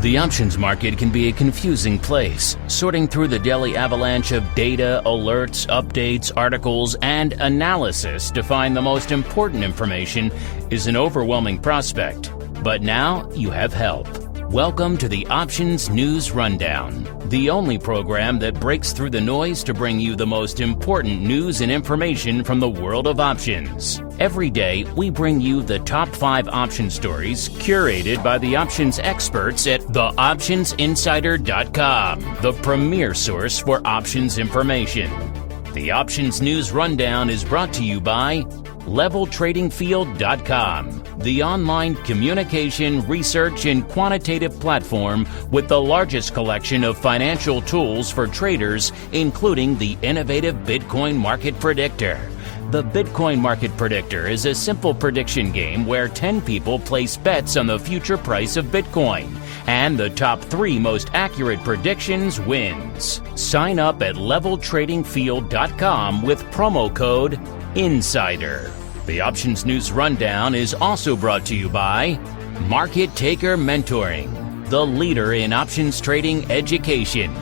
The options market can be a confusing place. Sorting through the daily avalanche of data, alerts, updates, articles, and analysis to find the most important information is an overwhelming prospect. But now you have help. Welcome to the Options News Rundown, the only program that breaks through the noise to bring you the most important news and information from the world of options. Every day, we bring you the top 5 option stories curated by the options experts at theoptionsinsider.com, the premier source for options information. The Options News Rundown is brought to you by LevelTradingField.com, the online communication, research, and quantitative platform with the largest collection of financial tools for traders, including the innovative Bitcoin Market Predictor. The Bitcoin Market Predictor is a simple prediction game where 10 people place bets on the future price of Bitcoin, and the top 3 most accurate predictions wins. Sign up at LevelTradingField.com with promo code INSIDER. The Options News Rundown is also brought to you by Market Taker Mentoring, the leader in options trading education.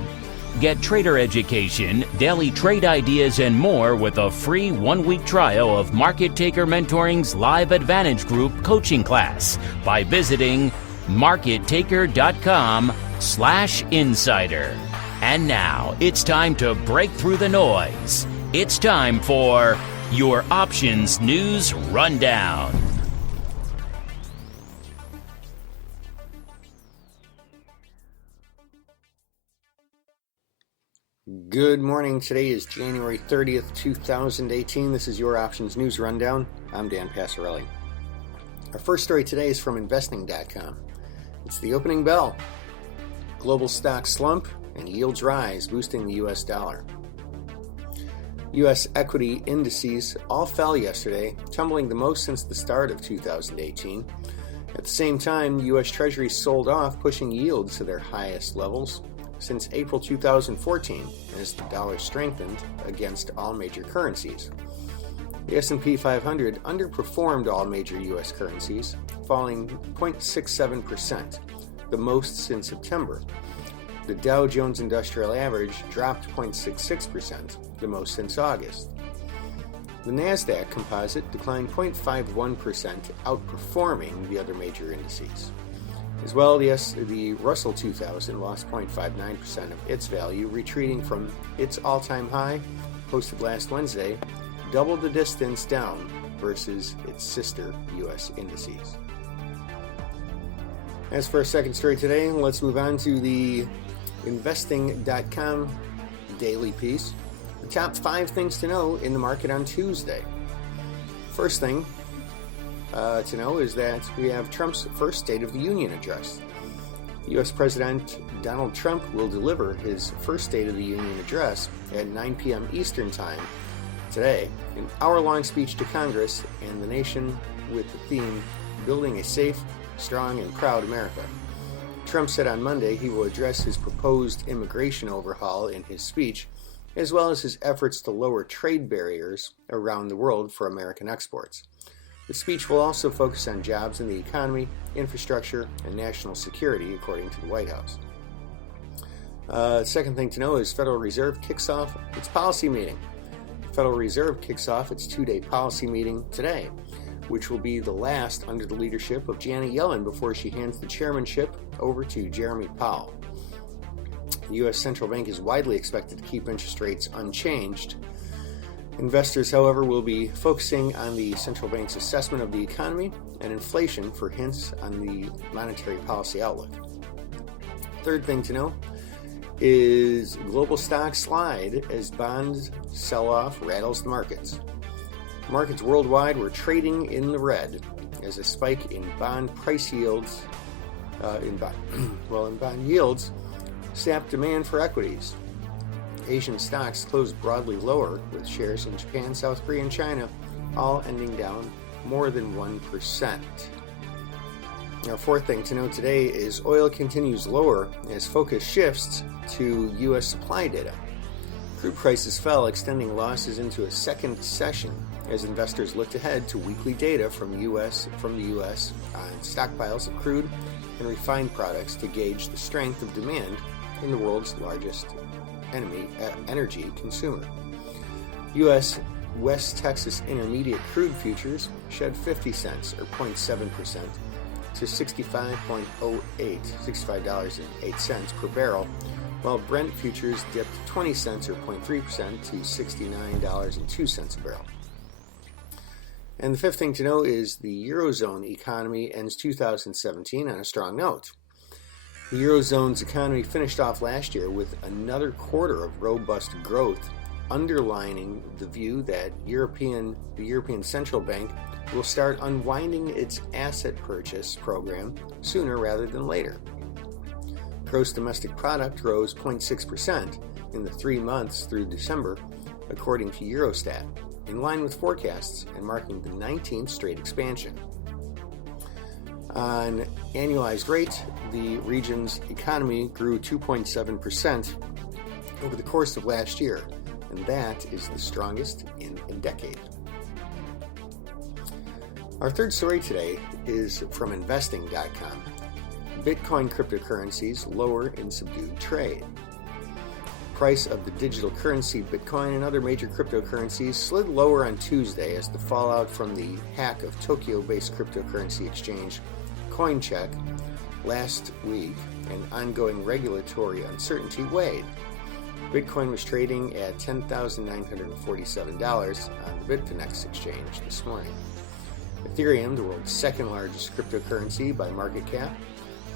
Get trader education, daily trade ideas, and more with a free 1-week trial of Market Taker Mentoring's Live Advantage Group coaching class by visiting markettaker.com/insider. And now it's time to break through the noise. It's time for your Options News Rundown. Good morning. Today is January 30th, 2018. This is your Options News Rundown. I'm Dan Passarelli. Our first story today is from investing.com. It's the opening bell. Global stocks slump and yields rise, boosting the U.S. dollar. U.S. equity indices all fell yesterday, tumbling the most since the start of 2018. At the same time, U.S. Treasuries sold off, pushing yields to their highest levels since April 2014 as the dollar strengthened against all major currencies. The S&P 500 underperformed all major U.S. currencies, falling 0.67%, the most since September. The Dow Jones Industrial Average dropped 0.66%, the most since August. The NASDAQ Composite declined 0.51%, outperforming the other major indices. As well, the Russell 2000 lost 0.59% of its value, retreating from its all-time high, posted last Wednesday, double the distance down versus its sister U.S. indices. As for our second story today, let's move on to the Investing.com daily piece. The top 5 things to know in the market on Tuesday. First thing to know is that we have Trump's first State of the Union address. U.S. President Donald Trump will deliver his first State of the Union address at 9 p.m. Eastern Time today, an hour-long speech to Congress and the nation with the theme, Building a Safe, Strong, and Proud America. Trump said on Monday he will address his proposed immigration overhaul in his speech, as well as his efforts to lower trade barriers around the world for American exports. The speech will also focus on jobs in the economy, infrastructure, and national security, according to the White House. Second thing to know is Federal Reserve kicks off its policy meeting. The Federal Reserve kicks off its 2-day policy meeting today, which will be the last under the leadership of Janet Yellen before she hands the chairmanship over to Jeremy Powell. The U.S. Central Bank is widely expected to keep interest rates unchanged. Investors, however, will be focusing on the central bank's assessment of the economy and inflation for hints on the monetary policy outlook. Third thing to know is global stocks slide as bonds sell-off rattles the markets. Markets worldwide were trading in the red as a spike in bond price yields, in bond yields sapped demand for equities. Asian stocks closed broadly lower, with shares in Japan, South Korea, and China all ending down more than 1%. Our fourth thing to know today is oil continues lower as focus shifts to U.S. supply data. Crude prices fell, extending losses into a second session as investors looked ahead to weekly data from the U.S. on stockpiles of crude and refined products to gauge the strength of demand in the world's largest energy consumer. U.S. West Texas Intermediate crude futures shed 50 cents or 0.7% to $65.08 per barrel, while Brent futures dipped 20 cents or 0.3% to $69.02 a barrel. And the fifth thing to know is the Eurozone economy ends 2017 on a strong note. The Eurozone's economy finished off last year with another quarter of robust growth, underlining the view that the European Central Bank will start unwinding its asset purchase program sooner rather than later. Gross domestic product rose 0.6% in the 3 months through December, according to Eurostat, in line with forecasts and marking the 19th straight expansion. On annualized rate, the region's economy grew 2.7% over the course of last year, and that is the strongest in a decade. Our third story today is from investing.com. Bitcoin cryptocurrencies lower in subdued trade. Price of the digital currency Bitcoin and other major cryptocurrencies slid lower on Tuesday as the fallout from the hack of Tokyo-based cryptocurrency exchange Coincheck last week and ongoing regulatory uncertainty weighed. Bitcoin was trading at $10,947 on the Bitfinex exchange this morning. Ethereum, the world's second largest cryptocurrency by market cap,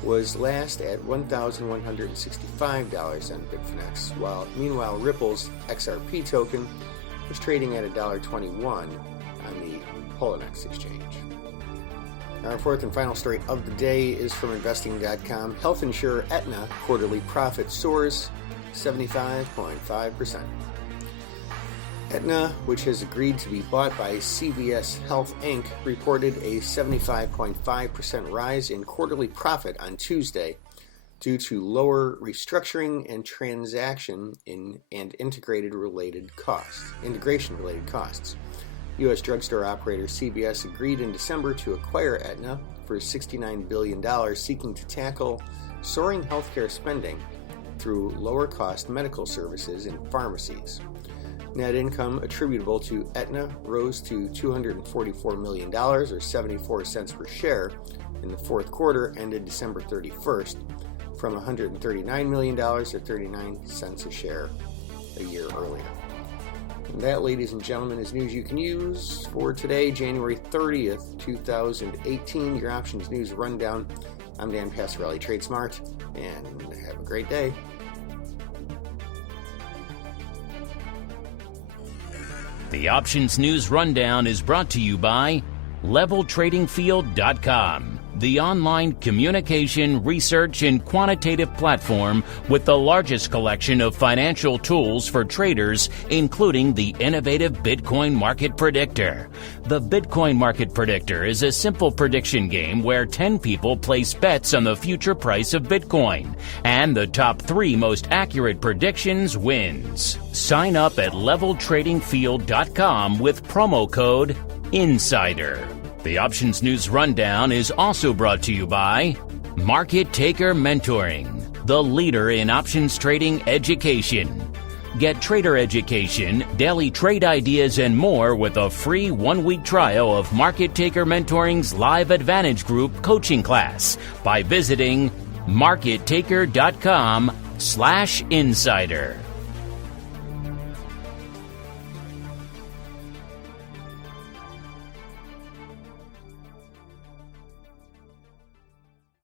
was last at $1,165 on Bitfinex, meanwhile Ripple's XRP token was trading at $1.21 on the Poloniex exchange. Our fourth and final story of the day is from investing.com. Health insurer Aetna quarterly profit soars 75.5%. Aetna, which has agreed to be bought by CVS Health Inc., reported a 75.5% rise in quarterly profit on Tuesday due to lower restructuring and transaction and integration-related costs. U.S. drugstore operator CVS agreed in December to acquire Aetna for $69 billion, seeking to tackle soaring healthcare spending through lower-cost medical services in pharmacies. Net income attributable to Aetna rose to $244 million, or 74 cents per share, in the fourth quarter ended December 31st, from $139 million, or 39 cents a share, a year earlier. And that, ladies and gentlemen, is news you can use for today, January 30th, 2018. Your Options News Rundown. I'm Dan Passarelli, Trade Smart, and have a great day. The Options News Rundown is brought to you by LevelTradingField.com, the online communication, research, and quantitative platform with the largest collection of financial tools for traders, including the innovative Bitcoin Market Predictor. The Bitcoin Market Predictor is a simple prediction game where 10 people place bets on the future price of Bitcoin, and the top 3 most accurate predictions wins. Sign up at LevelTradingField.com with promo code INSIDER. The Options News Rundown is also brought to you by Market Taker Mentoring, the leader in options trading education. Get trader education, daily trade ideas, and more with a free 1-week trial of Market Taker Mentoring's Live Advantage Group coaching class by visiting markettaker.com/insider.